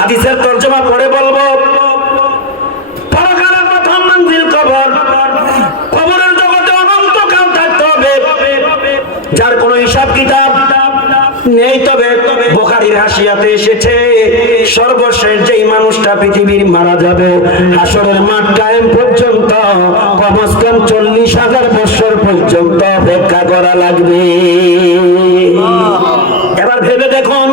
হাদিসের তর্জমা পরে বলব। পরকালের প্রথম মঞ্জিল কবর। কবরের জগতে অনন্তকাল থাকতে হবে। যার কোনো হিসাব কিতাব নেই তবে বোখারির হাসিয়াতে এসেছে সর্বশেষ যেই মানুষটা পৃথিবীর মারা যাবে হাসরের মাঠ কায়েম পর্যন্ত কমস কম চল্লিশ হাজার বছর পর্যন্ত অপেক্ষা করা লাগবে। এবার ভেবে দেখুন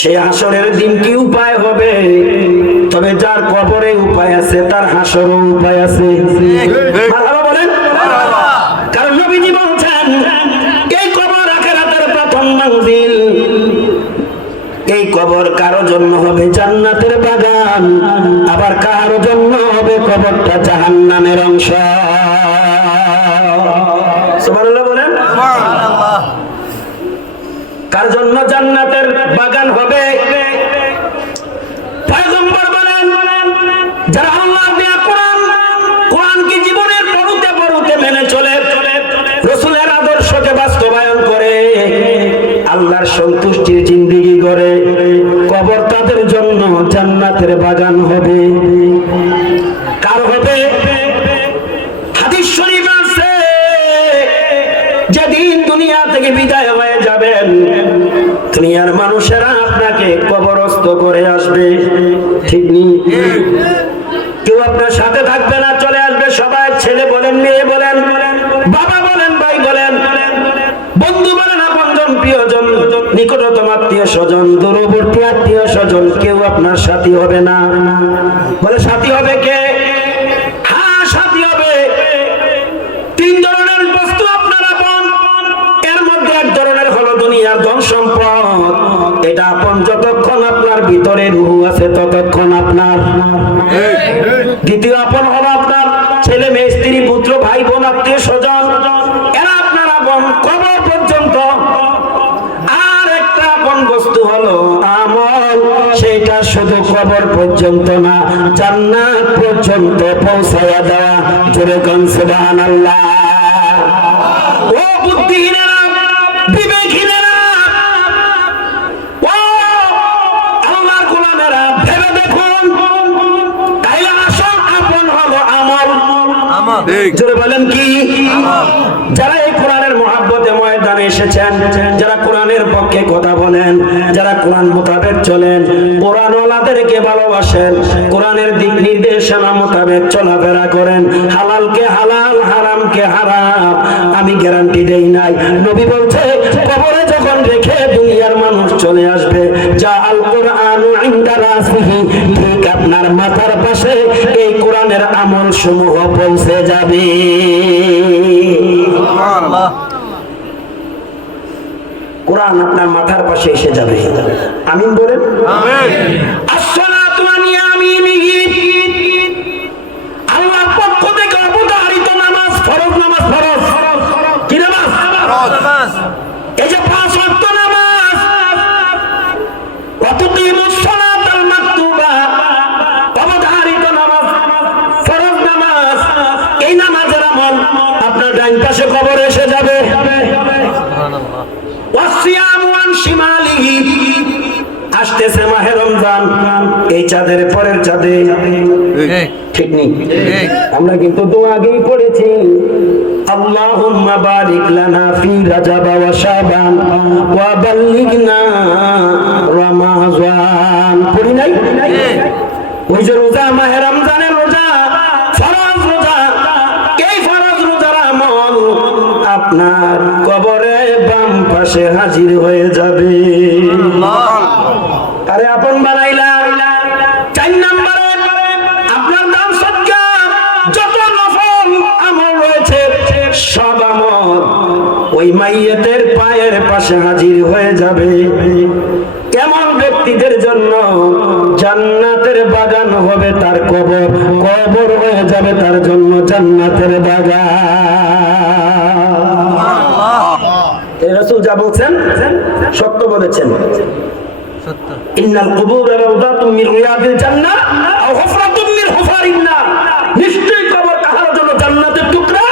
সে হাসরের দিন কি উপায় হবে? তবে যার কবরে উপায় আছে, তার হাসরও উপায় আছে। কারণ বলছেন, এই কবর প্রথম এই কারও জন্য হবে জান্নাতের বাগান, আবার কারও জন্য হবে কবরটা জাহান্নামের অংশ। যাবেন। দুনিয়ার মানুষেরা আপনাকে কবরস্থ করে আসবে। ঠিক নেই কেউ আপনার সাথে থাকবে না, চলে আসবে। সবাই ছেলে বলেন, মেয়ে বলেন, বাবা বলেন, ভাই বলেন, বন্ধু বলেন, আপনজন, প্রিয়জন, নিকটতম আত্মীয় স্বজন, দূরবর্তী আত্মীয় স্বজন, কেউ আপনার সাথী হবে না। বলে, সাথী হবে কে? ভিতরে রুহু আছে ততক্ষণ আপনার। দ্বিতীয় আপন হলো আপনার ছেলে মেয়ে স্ত্রী পুত্র ভাই বোন আত্মীয় স্বজন। এরা আপনার আপন কবর পর্যন্ত। আর একটা আপন বস্তু হলো আমল। সেটা শুধু কবর পর্যন্ত না জান্নাত পর্যন্ত পৌঁছায়া দেওয়া। জোরে সুবহানাল্লাহ। ও বুদ্ধিহীনেরা জোরে বলেন কি? যারা এই কোরআনের মহাব্বতে ময়দানে এসেছেন, যারা কোরআনের পক্ষে কথা বলেন, যারা কোরআন মোতাবেক চলেন কোরআন ওলাদেরকে ভালোবাসেন, কোরআনের দিক নির্দেশনা মোতাবেক চলাফেরা করেন, হালালকে হালাল, হারামকে হারাম, আমি গ্যারান্টি দেই নাই। নবী বলছে, কবরে যখন রেখে দুনিয়ার মানুষ চলে আসবে, যা আল কোরআন ইনদা আপনার মাথার পাশে এই কোরআনের আমল সমূহ পৌঁছে যাবে। কোরআন আপনার মাথার পাশে এসে যাবে। আমিন বলেন? আল্লাহর পক্ষ থেকে নামাজ ফরজ নামাজ ফরজ। কি নামাজ? এই যে পাঁচ নামাজ। ওয়াতুকিমুস পাশে কবর এসে যাবে। ওয়াসিয়ামু আসতেছে মাহে রমজান। এই চাঁদের পরের চাঁদে। ঠিক নেই। আমরা কিন্তু তো আগেই পড়েছি। আল্লাহুম্মা বারিক লানা ফি রাজাব ওয়া শাবান। ওয়া বাল্লিগনা বলছেন। ইন্নাল কুবুর রাউদাতুম মিন রিয়াদিল জান্নাহ আও হুফরাতুম মিন হুফারিন নার। নিশ্চয়ই কবর কাহার জন্য জান্নাতের টুকরা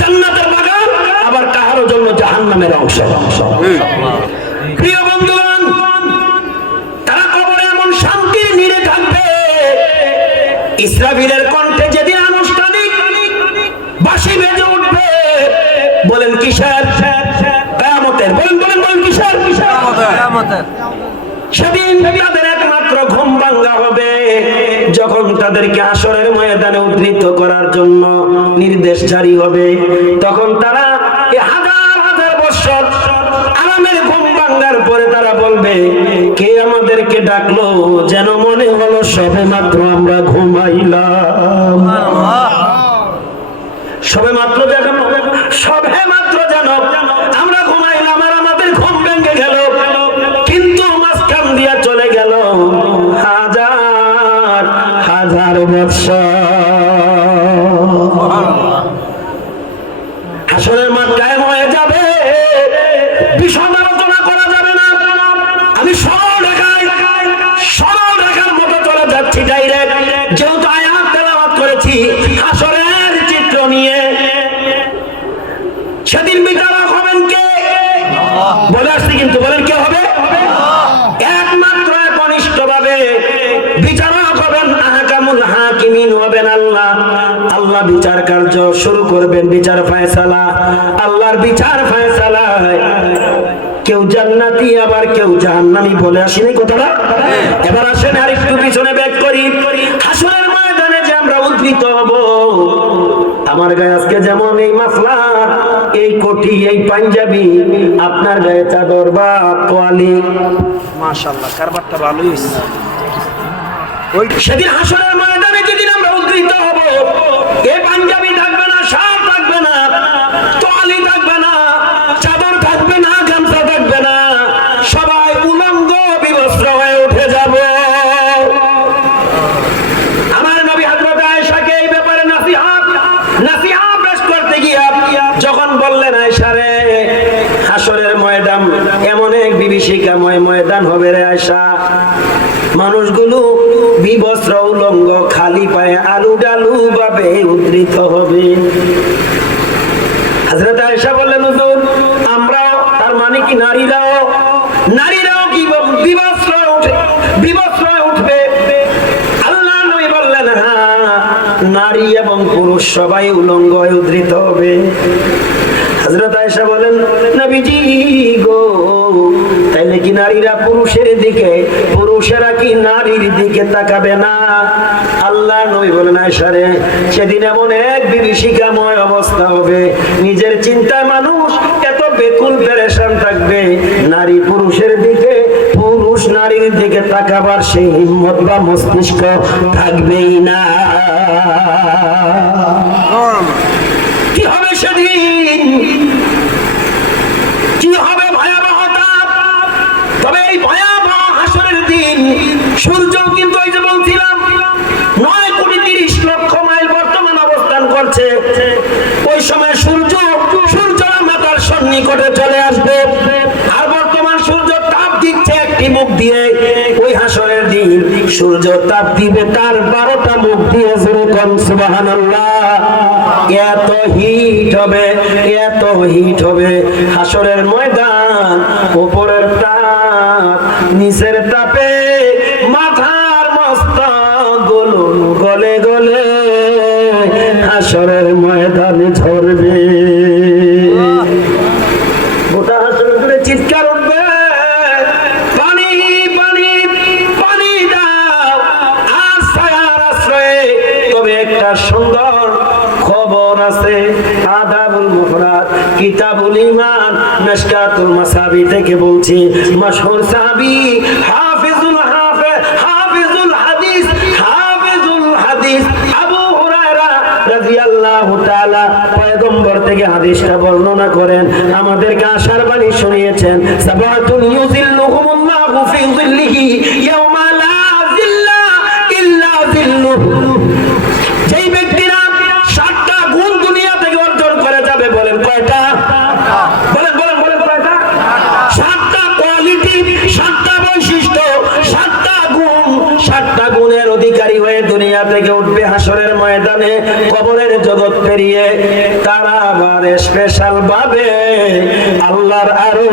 জান্নাতের বাগান আবার কাহার জন্য জাহান্নামের অংশ। প্রিয় বন্ধুগণ তারা কবরে এমন শান্তির নিরে থাকবে। ইসরাফিলের কণ্ঠে যেদিন আনুষ্ঠানিক বাঁশি বেজে উঠবে বলেন কিসের কেয়ামতের বলেন বলেন বলেন কিসের সেদিন তাদের একমাত্র ঘুম ভাঙ্গা হবে। যখন তাদেরকে আসরের ময়দানে উদ্ধৃত করার জন্য নির্দেশ জারি হবে তখন তারা হাজার হাজার বছর আরামের ঘুম ভাঙ্গার পরে তারা বলবে কে আমাদেরকে ডাকলো যেন মনে হলো সবে মাত্র আমরা ঘুমাইলাম? সবে মাত্র যেন সবে বলে আসেনি কথাটা? এবার আসেন আর একটু পিছনে ব্যাক করি। হাসরের ময়দানে যে আমরা উদ্ধৃত হব আমার গায়ে আজকে যেমন এই মাফলার এই কোটি এই পাঞ্জাবি আপনার গায়ে চাদর বা তোয়ালি। মাশাআল্লাহ কারবারটা ভালোই হয়েছে ওই সেদিন হাসরের ময়দানে যেদিন আমরা উদ্ধৃত হব এ পাঞ্জাবি থাকবে না শাল থাকবে না তোয়ালি থাকবে না চাদর থাকবে না গামছা থাকবে না সবাই উলঙ্গ বিবস্ত্র হয়ে উঠে যাব আমার নবী হযরত আয়েশাকে এই ব্যাপারে নসিহত নসিহত পেশ করতে গিয়া যখন বললেন আয়েশা রে হাসরের ময়দান এমন এক বিভীষিকাময় ময়দান আয়েশা মানুষগুলো বিবস্ত্র উলঙ্গ, খালি পায়ে আলু ডালু ভাবে উদ্ধৃত হবে। মানে হ্যাঁ নারী এবং পুরুষ সবাই উলঙ্গ উদ্ধৃত হবে। হযরত আয়সা বলেন, নবীজি গো নারীরা পুরুষের দিকে পুরুষেরা কি নারীর দিকে তাকাবে না? আল্লাহ নবী বলেন আয়েশা রে সেদিন এমন এক বিভীষিকাময় অবস্থা হবে। নিজের চিন্তায় মানুষ এত বেকুল পেরেশান থাকবে। নারী পুরুষের দিকে পুরুষ নারীর দিকে তাকাবার সেই হিম্মত বা মস্তিষ্ক থাকবেই না। কি হবে সেদিন? সূর্য তাপ দিবে, তার বারোটা মুখ দিয়ে যেরকম সুবাহান এত হিট হবে, এত হিট হবে। হাসরের ময়দান উপরের তাপ, নিচের তাপে সুন্দর খবর আছে। আদাবুল মুফরাদ, কিতাবুল ইমান মাসাবি থেকে বলছি, মাশহুর হাফিজুল হাফে, হাফিজুল হাদিস হাফিজুল হাদিস। আবু হুরায়রা রাদিয়াল্লাহু তাআলা পয়গম্বর থেকে হাদিসটা বর্ণনা করেন। আমাদেরকে আশার বাণী শুনিয়েছেন। সাবাতুন পেরিয়ে তারা আবার স্পেশাল ভাবে আল্লাহর আরও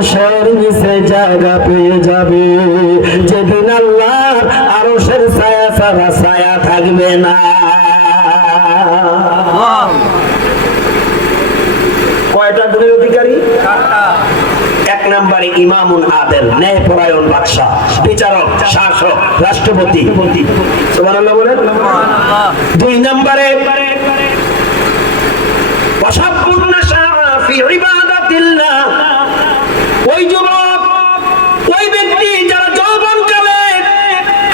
নিচে জায়গা পেয়ে যাবে। যেদিন আল্লাহর আরও ছায়া ছাড়া ছায়া থাকবে না। কয়টা গুণের অধিকারী? এক নম্বরে ইমামুল আদেল ন্যায় পরায়ণ বাদশাহ বিচারক শাসক রাষ্ট্রপতি। সুবহানাল্লাহ বলেন। দুই নম্বরে অসাপূর্ণ ফি ইবাদাতিল্লাহ ওই যুবক ওই ব্যক্তি যারা যৌবনকালে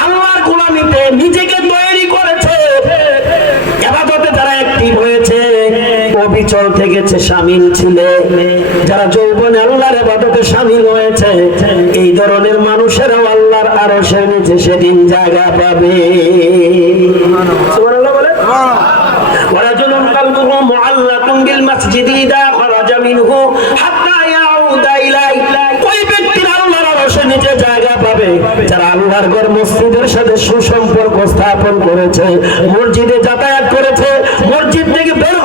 আল্লাহর গোলামিতে নিজেকে তৈরি করেছে এবাদতে যারা অ্যাক্টিভ হয়েছে অবিচল থেকেছে সামিল ছিল যারা যৌবনে আল্লাহর এবাদতে সামিল হয়েছে এই ধরনের মানুষেরাও আল্লাহর আরো সে নিচে সেদিন জায়গা পাবে সুবহানাল্লাহ বলে ورجل قلبه معلق بالمسجد إذا خرج منه حتى يعود إليه ওই ব্যক্তির আল্লাহর আরশে নিচে জায়গা পাবে যারা আল্লাহর ঘর মসজিদের সাথে সুসম্পর্ক স্থাপন করেছে মসজিদে যাতায়াত করেছে মসজিদ থেকে বের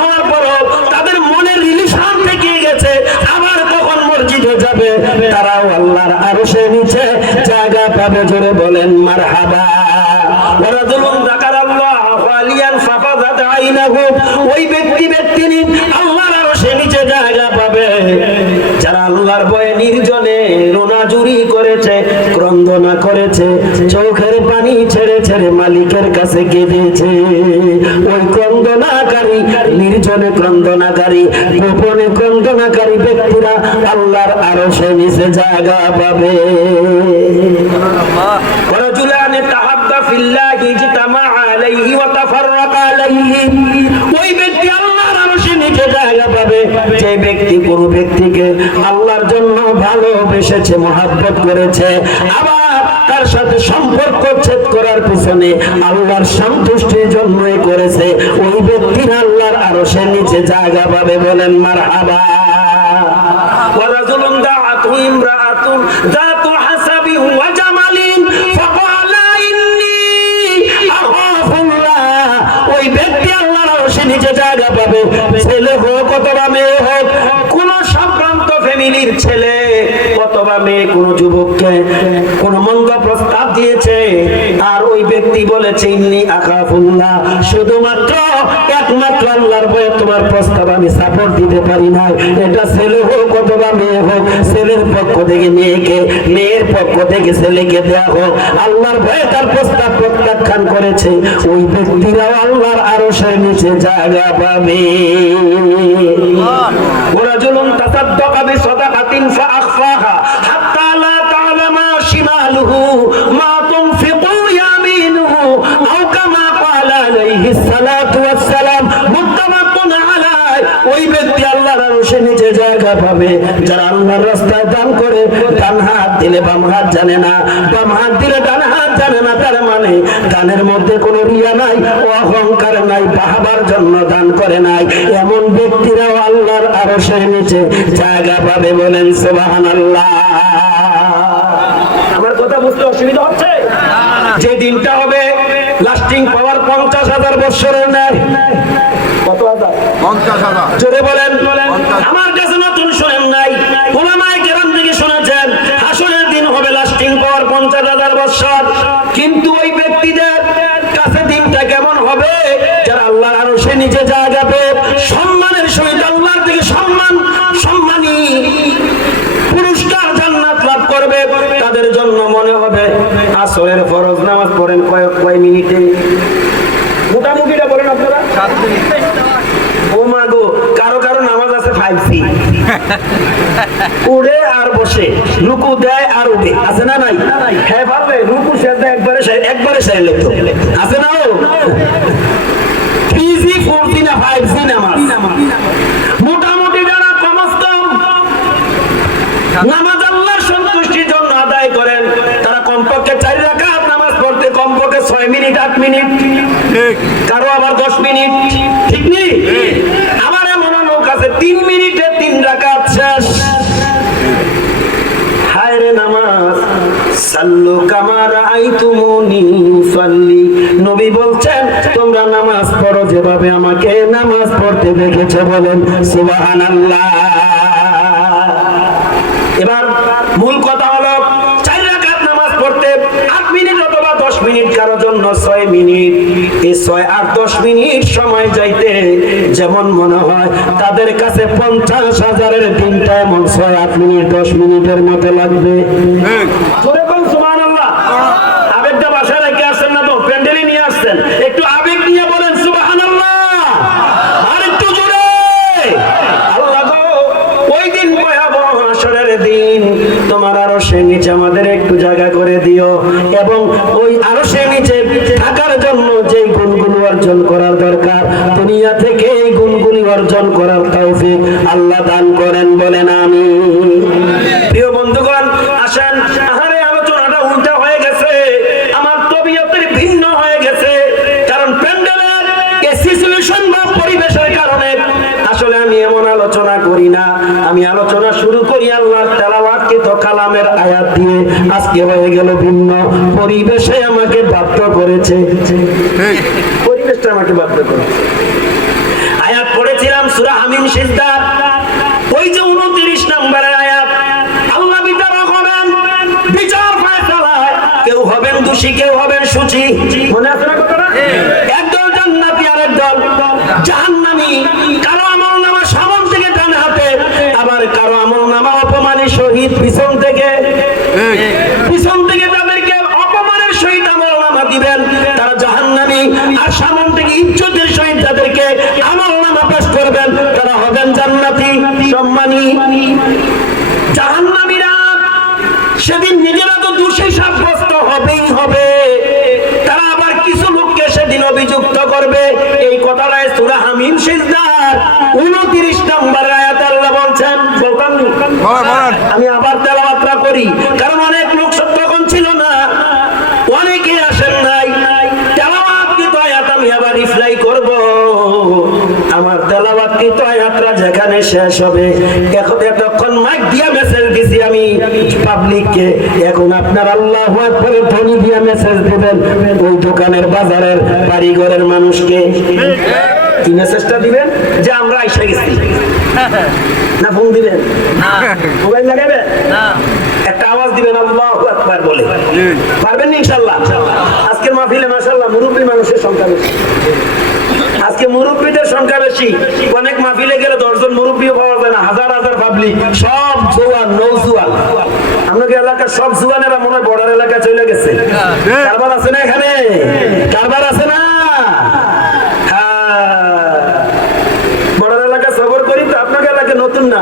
আরশে নিচে জায়গা পাবে জোরে বলেন ফাফাযাত আইনাহু। ওই ব্যক্তি ব্যক্তি আল্লাহর সে নিচে জায়গা পাবে। যারা আল্লাহর বয়ে নির্জনে করেছে কান্না করেছে, চোখের পানি ছেড়ে ছেড়ে মালিকের কাছে কেঁদেছে ওই ক্রন্দনাকারী, নির্জনে ক্রন্দনাকারী, গোপনে ক্রন্দনাকারী ব্যক্তিরা আল্লাহর আরও সে নিচে জায়গা পাবে। ওই ব্যক্তি আল্লাহর আরও সে নিচে জায়গা পাবে। যে ব্যক্তি কোনো ব্যক্তিকে ভালোবেসেছে মহাব্বত করেছে আবার তার সাথে সম্পর্ক ছেদ করার পিছনে আল্লাহর সন্তুষ্টির জন্যই করেছে ওই ব্যক্তির আল্লাহর আরশে নিচে জায়গা পাবে বলেন মারহাবা ورجل دعته امرأة ذات حسب وجمال فقال إني أخاف الله ওই ব্যক্তি আল্লাহর আরশে নিচে জায়গা পাবে ছেলে হোক অথবা মেয়ে হোক কোন সম্ভ্রান্ত ফ্যামিলির ছেলে জবাবে কোনো যুবককে কোনো মন্দ প্রস্তাব দিয়েছে? আর ওই ব্যক্তি বলেছে ইন্নি আকাফুল্লাহ শুধুমাত্র একমাত্র আল্লাহর ভয়ে তোমার প্রস্তাব আমি সাপোর্ট দিতে পারি না এটা ছেলে হোক অথবা মেয়ে হোক ছেলের পক্ষ থেকে মেয়েকে মেয়ের পক্ষ থেকে ছেলেকে দেওয়া হোক আল্লাহর ভয়ে তার প্রস্তাব প্রত্যাখ্যান করেছে। ওই ব্যক্তিরাও আল্লাহর আরও সে নিচে জায়গা পাবে। ওরা জুলুম তাদের বিস মানে অহংকার নাই পাহাবার জন্য দান করে নাই। এমন ব্যক্তিরাও আল্লাহর আরশের নিচে জায়গা পাবে বলেন সুবহানাল্লাহ। আমার কথা বুঝতে অসুবিধা হচ্ছে? যে দিনটা হবে লাস্টিং হাজার বৎসরের নেয় কত হাজার? পঞ্চাশ হাজার। জোরে বলেন। আমার কাছে নতুন শোনেন নাই। ওলামায়ে কেরাম থেকে শুনেছেন হাসরের দিন হবে লাস্টিং পাওয়ার পঞ্চাশ হাজার বৎসর। কিন্তু ওই ব্যক্তিদের কাছে দিনটা কেমন হবে? যারা আরও সে নিজে জায়গা পেয়ে সম্মানের সহিত আল্লাহর থেকে সম্মান সম্মানী পুরস্কার জান্নাত লাভ করবে তাদের জন্য মনে হবে আসরের ফরজ নামাজ পড়েন কয়েক কয় মিনিটে মোটামুটিটা বলেন আপনারা সাত মিনিট ও মা গো, কারও কারও নামাজ আছে ফাইভ সি উড়ে আর বসে, রুকু দেয় আর উঠে। আছে না নাই? হ্যাঁ পারবে। রুকু দেয় একবারে একবারে সাইলে তো আছে না ও? থ্রি জি ফোর জি না ফাইভ জি নামাজ মোটামুটি যারা কমস কম নামাজ আল্লাহর সন্তুষ্টির জন্য আদায় করেন তারা কমপক্ষে চার রাকাত নামাজ পড়তে কমপক্ষে ছয় মিনিট আট মিনিট ঠিক কারও আবার দশ মিনিট। ঠিক নেই আমার এমন লোক আছে তিন মিনিটে তিন রাকাত শেষ। হায় রে নামাজ। সাল্লু কামার আইতুমুনি উসাল্লি নবী বলছেন তোমরা নামাজ পড়ো যেভাবে আমাকে নামাজ পড়তে দেখেছ বলেন। সুবহানাল্লাহ এবার মূল কথা হলো চার রাকাত নামাজ পড়তে আট মিনিট অথবা দশ মিনিট কারোর জন্য ছয় মিনিট। এই ছয় আর দশ মিনিট সময় যাইতে যেমন মনে হয় তাদের কাছে পঞ্চাশ হাজারের তিনটা এমন ছয় আট মিনিট দশ মিনিটের মতো লাগবে। আমি আলোচনা শুরু করি আল্লাহর তেলাওয়াতকৃত কালামের আয়াত দিয়ে আজকে হয়ে গেল ভিন্ন। পরিবেশে আমাকে বাধ্য করেছে। পরিবেশটা আমাকে বাধ্য করেছে। আয়াত পড়েছিলাম সূরা হামিম সিজদা ওই যে 29 নম্বরের আয়াত। আল্লাহ বিচারক হবেন বিচার কেউ হবেন দোষী কেউ হবেন সুচি। মনে আছে না কথাটা? একদল জান্নাতি আর একদল জাহান্নামী কারও পিছন থেকে পিছন থেকে তাদেরকে অপমানের সহিত আমল নামা দিবেন তারা জাহান্নামী। আর সামন থেকে ইজ্জতের সহিত তাদেরকে আমল নামা পেশ করবেন তারা হবেন জান্নাতি সম্মানী। জাহান্নামীরা সেদিন নিজেরা তো দোষী সাব্যস্ত হবেই হবে। তারা আবার কিছু লোককে সেদিন অভিযুক্ত করবে। এই কথাটায় সূরা হামিম সিজদার 29 নম্বর শেষ হবে। এখন এতক্ষণ মাইক দিয়া মেসেজ দিছি আমি। পাবলিককে এখন আপনার আল্লাহ আকবরের ধ্বনি দিয়া মেসেজ দিবেন। ওই দোকানের বাজারের বাড়িঘরের মানুষকে। কি মেসেজটা দিবেন? যে আমরা এসে গেছি। না ফোন দিবেন? মোবাইল লাগাবেন? একটা আওয়াজ দিবেন আল্লাহ আকবার বলে। পারবেন ইনশাল্লাহ আজকের মাহফিলে মাশাল্লাহ মুরব্বী মানুষের সংখ্যা বেশি। আজকে মুরব্বীদের সংখ্যা বেশি। অনেক মাহফিলে গেলে দশজন মুরব্বীও পাওয়া যায় না, হাজার হাজার পাবলিক, সব জোয়ান নৌজুয়ান আপনাদের এলাকার সব মনে হয় বর্ডার এলাকায় চলে গেছে? কারবার আছে না এখানে? কারবার আছে না? হ্যাঁ। এলাকা করি তো আপনাকে এলাকা নতুন না।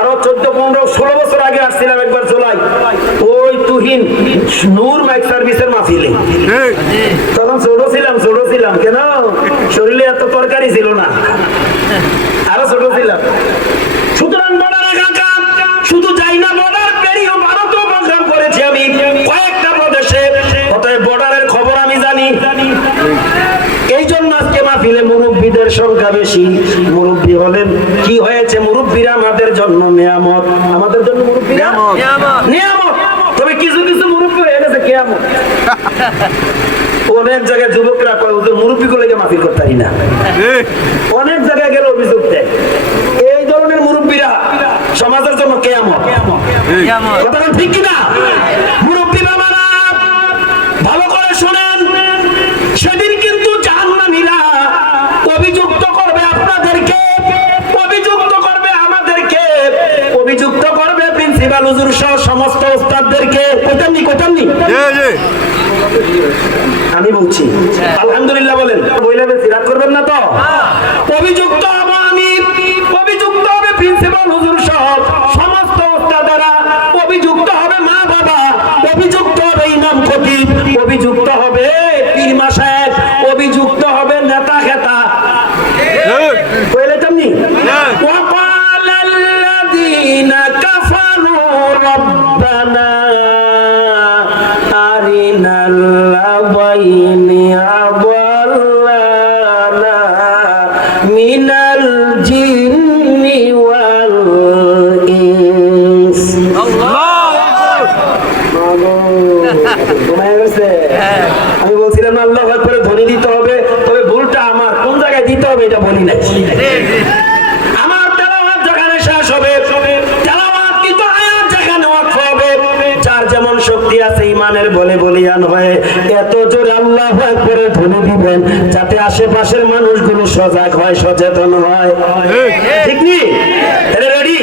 আরও চোদ্দ, পনেরো, ষোলো বছর আগে আসছিলাম একবার জোলাই। ওই তুহিন, নূর মাইক সার্ভিসের মাহফিলে তখন ছোট ছিলাম ছোট ছিলাম কেন শরীরে এত তরকারি ছিল না। আরও ছোট ছিলাম। সুতরাং বর্ডার শুধু যাই না বর্ডার পেরিয়েও ভারতও প্রোগ্রাম করেছি আমি। কয়েকটা প্রদেশে। অতএব বর্ডারের খবর আমি জানি। এই জন্য আজকে মাহফিলে মুরব্বীদের সংখ্যা বেশি। মুরব্বী হলেন কি হয়েছে? মুরব্বীরা আমাদের জন্য নিয়ামত। আমাদের জন্য মুরব্বীরা নিয়ামত। তবে কিছু কিছু মুরব্বী হয়ে গেছে কেয়ামত। অনেক জায়গায় যুবকরা কয় ওদের মুরব্বী গুলোকে মাফি করতে পারি না। অনেক জায়গায় গেলে অভিযোগ দেয়। এই ধরনের মুরব্বীরা সমাজের জন্য কেয়ামত। কথাটা ঠিক কিনা? মুরব্বী বাবা ভালো করে শোনেন প্রিন্সিপাল হুজুর সহ সমস্ত ওস্তাদদেরকে কোথামনি কোথামনি আমি বলছি আলহামদুলিল্লাহ বলেন। বইলে সিরাত করবেন না তো? অভিযুক্ত হব আমি অভিযুক্ত হবে প্রিন্সিপাল হুজুর সহ সমস্ত দিবেন যাতে আশেপাশের মানুষগুলো সজাগ হয় সচেতন হয়। ঠিক। নি রেডি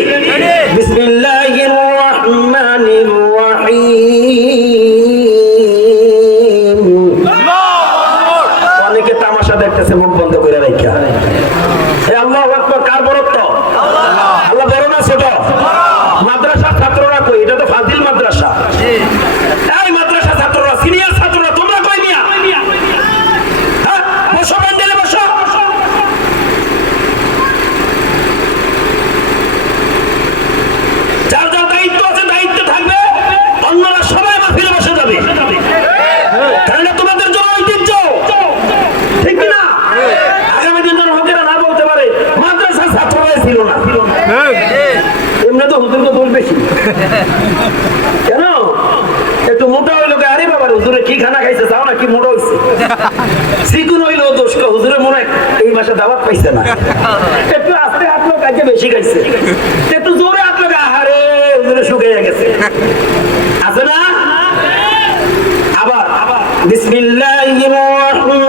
বিসমিল্লাহির রহমানির রহিম অনেকে তামাশা দেখতেছে মুখ বন্ধ করে রাখা এই আল্লাহ আকবার কার বরত্ব আল্লাহ বড় না ছোট মাদ্রাসা ছাত্ররা কই এটা তো ফাজিল মাদ্রাসা এই মাদ্রাসা ছাত্ররা সিনিয়র ছাত্ররা তোমরা কই মিয়া হ্যাঁ? বসো প্যান্ডেলে বসো যার যার দায়িত্ব আছে দায়িত্ব থাকবে অন্যরা সবাই মাহফিলে বসে যাবে কারণ এটা তোমাদের জন্য ঐতিহ্য ঠিক কি না আগামী দিন যেন হোকেরা না বলতে পারে মাদ্রাসার ছাত্ররাই ছিল না তো দোষ বেশি কেন? একটু মোটা হইল আরে বাবা হুজুরে কি খানা খাইছে? চাও না, কি মোটা হইছে? সিকুন হইল দোষ হুজুরে মনে এই মাসে দাওয়াত পাইছে না। একটু আস্তে হাতলো কাজে বেশি খাইছে। একটু জোরে হাতলো আহারে, হুজুরে শুকিয়ে গেছে। আছে না? আবার। বিসমিল্লাহির রহমানির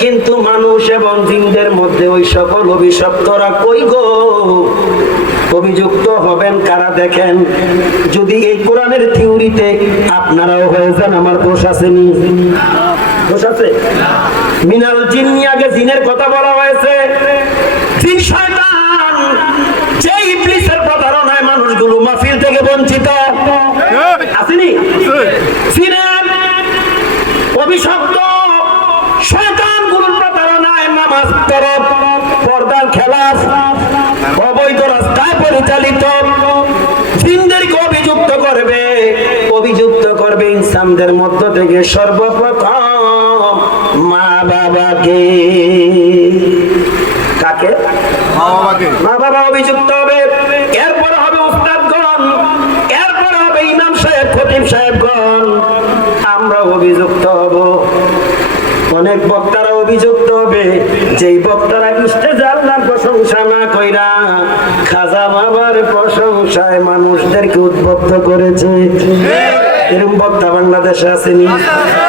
কিন্তু মানুষ এবং জিনদের মধ্যে ওই সকল অভিশপ্তরা কই গো? অভিযুক্ত হবেন কারা দেখেন? যদি এই কোরআনের থিওরিতে আপনারাও হয়ে যান, আমার দোষ আছে নি? দোষ আছে? মিনাল জিন্নি আগে জিনের কথা বলা হয়েছে। জিন শয়তান, যে ইবলিসের প্রতারণায় মানুষগুলো মাহফিল থেকে বঞ্চিত। করবে মধ্য থেকে সর্বপ্রথম মা বাবাকে। কাকে? মা বাবা অভিযুক্ত হবে। এরপর হবে উস্তাদগণ। এরপর হবে ইমাম সাহেব খতিব সাহেবগণ। আমরা অভিযুক্ত হব। অনেক বক্তারা অভিযুক্ত হবে। যেই বক্তারা স্টেজে আল্লাহর প্রশংসা না কইরা খাজা বাবার প্রশংসায় মানুষদেরকে উদ্বুদ্ধ করেছে। এরকম বক্তা বাংলাদেশে আসেনি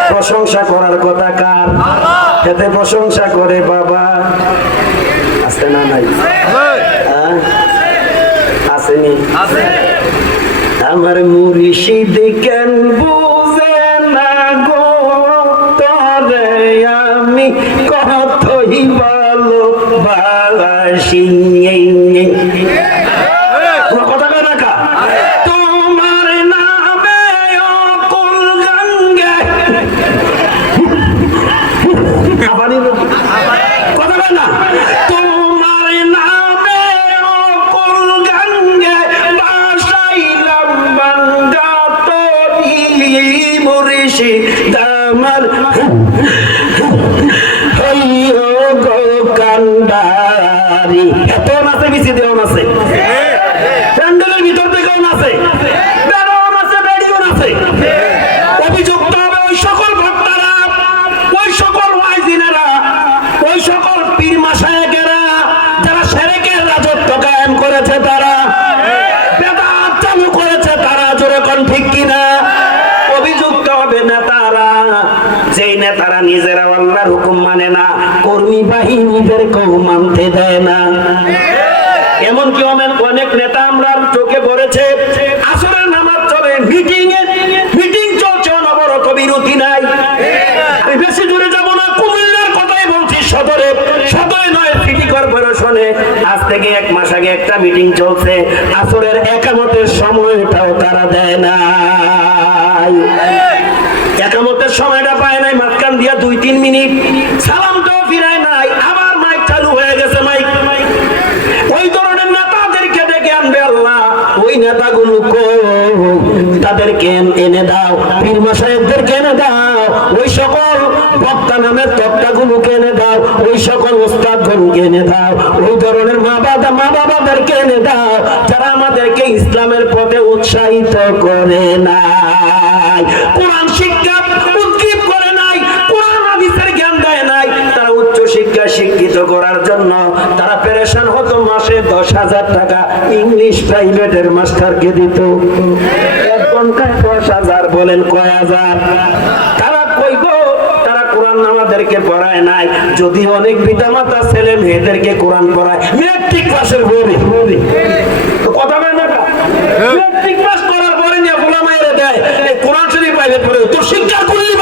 প্রশংসা করার কথা কার? এতে প্রশংসা করে বাবা। আছে না নাই? আসেনি। আমার মুর্শিদ কেন বুঝে না গো? তরে আমি কতই ভালো বাসি কর্মী বাহিনীদেরকেও মানতে দেয় না। এমনকি অনেক নেতা আমরা চোখে পড়েছে, আসরের নামাজ চলে মিটিং এ মিটিং চলছে, অনবরত বিরতি নাই। বেশি দূরে যাব না, কুমিল্লার কথাই বলছি সদরে। সদরে নয় সিটি কর্পোরেশনে আজ থেকে এক মাস আগে একটা মিটিং চলছে, আসরের একামতের সময়টাও তারা দেয় না একামতের সময়টা পায় নাই, মাঝখান দিয়া দুই তিন মিনিট সালামটাও ফিরায় নাই আবার মাইক চালু হয়ে গেছে মাইক ওই ধরনের নেতাদেরকে ডেকে আনবে আল্লাহ ওই নেতাগুলো কই? তাদেরকে এনে দাও, পীর মশাইদেরকে এনে দাও, ওই সকল বক্তা নামের তক্তাগুলোকে এনে দাও, ওই সকল ওস্তাদ এনে দাও, ওই ধরনের মা বাবা মা বাবাদেরকে এনে দাও, যারা আমাদেরকে ইসলামের পথে উৎসাহিত করে নাই। কোরআন শিক্ষা উদ্দীপ করে নাই, কোরআন হাদিসের জ্ঞান দেয় নাই, তারা উচ্চ শিক্ষা শিক্ষিত করার জন্য তারা পেরেশান হতো, মাসে দশ হাজার টাকা ইংলিশ প্রাইভেটের মাস্টারকে দিত। এক ঘন্টায় হাজার বলেন কয় হাজার? কোরআন যদি অনেক পিতা মাতা ছেলে মেয়েদেরকে কোরআন পড়ায় মেট্রিক কথা হ্যাঁ। মেট্রিক পাস করার পরে নিয়ে দেয় শরীফ তো শিক্ষা করলি